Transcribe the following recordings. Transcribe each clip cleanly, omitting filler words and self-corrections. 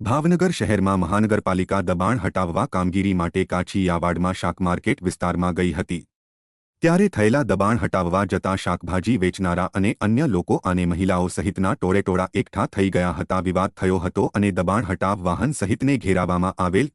ભાવનગર શહેરમાં મહાનગરપાલિકા દબાણ હટાવવા કામગીરી માટે કાછિયાવાડમાં શાક માર્કેટ વિસ્તારમાં ગઈ હતી ત્યારે થયેલા દબાણ હટાવવા જતા શાકભાજી વેચનારા અને અન્ય લોકો અને મહિલાઓ સહિતના ટોળેટોળા એકઠા થઈ ગયા હતા। વિવાદ થયો હતો અને દબાણ હટાવ વાહન સહિતને ઘેરાવવામાં આવેલ।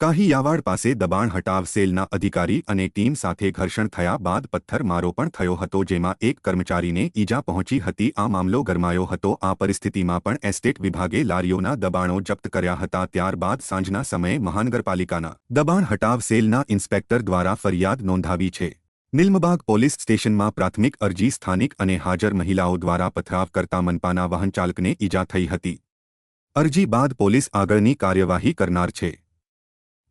કાહિયાવાડ પાસે દબાણ હટાવ સેલના અધિકારી અને ટીમ સાથે ઘર્ષણ થયા બાદ પથ્થરમારો પણ થયો હતો જેમાં એક કર્મચારીને ઈજા પહોંચી હતી। આ મામલો ગરમાયો હતો। આ પરિસ્થિતિમાં પણ એસ્ટેટ વિભાગે લારીઓના દબાણો જપ્ત કર્યા હતા। ત્યારબાદ સાંજના સમયે મહાનગરપાલિકાના દબાણ હટાવ સેલના ઇન્સ્પેક્ટર દ્વારા ફરિયાદ નોંધાવી છે। નિલમબાગ પોલીસ સ્ટેશનમાં પ્રાથમિક અરજી સ્થાનિક અને હાજર મહિલાઓ દ્વારા પથરાવ કરતા મનપાના વાહનચાલકને ઈજા થઈ હતી। અરજી બાદ પોલીસ આગળની કાર્યવાહી કરનાર છે।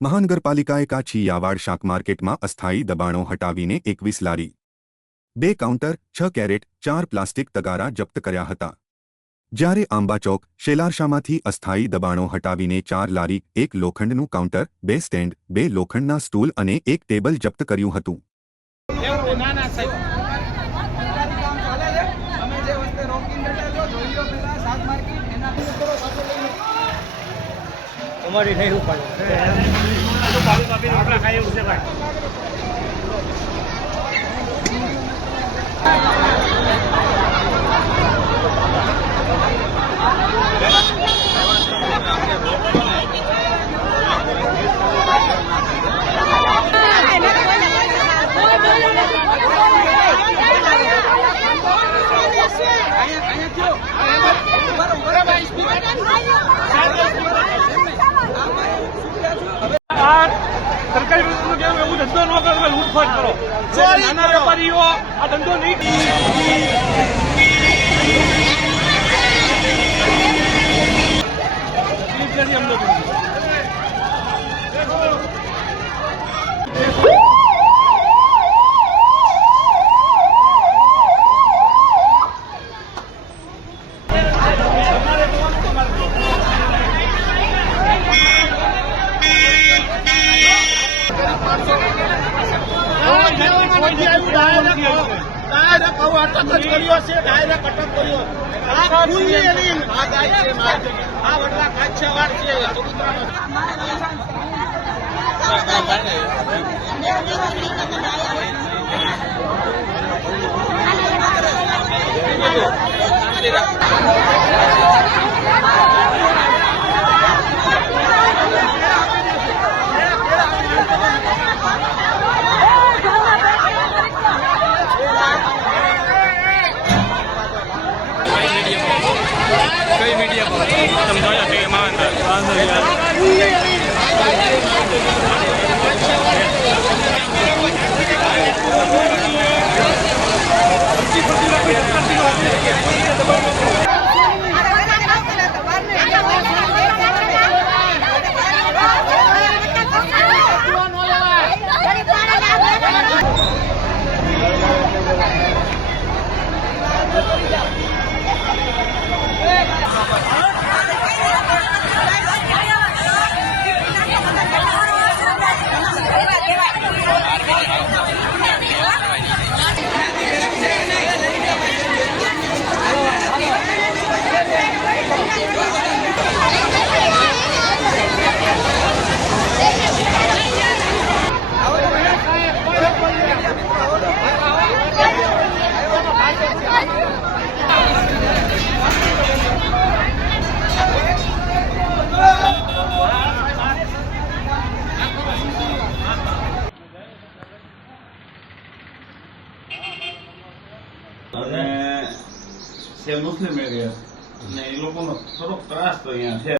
મહાનગરપાલિકાએ કાછિયાવાડ શાક માર્કેટમાં અસ્થાયી દબાણો હટાવીને 21 લારી, 2 કાઉન્ટર, 6 કેરેટ, 4 પ્લાસ્ટિક તગારા જપ્ત કર્યા હતા। જ્યારે આંબાચોક, શેલારશામાંથી અસ્થાયી દબાણો હટાવીને 4 લારી, 1 લોખંડનું કાઉન્ટર, 2 સ્ટેન્ડ, 2 લોખંડના સ્ટૂલ અને 1 ટેબલ જપ્ત કર્યું હતું। અમારી નહીં ઉપાડે આપણા ખાઈ એવું છે ભાઈ। સરકારી એવું ધંધો ન કરો, લૂંટફાટ કરો, નાના વેપારીઓ આ ધંધો નહીં। કઈ મીડિયા પર તમે જોયા છો એમાં છે મુસ્લિમ એરિયા અને એ લોકોનો થોડોક ત્રાસ તો અહીંયા છે।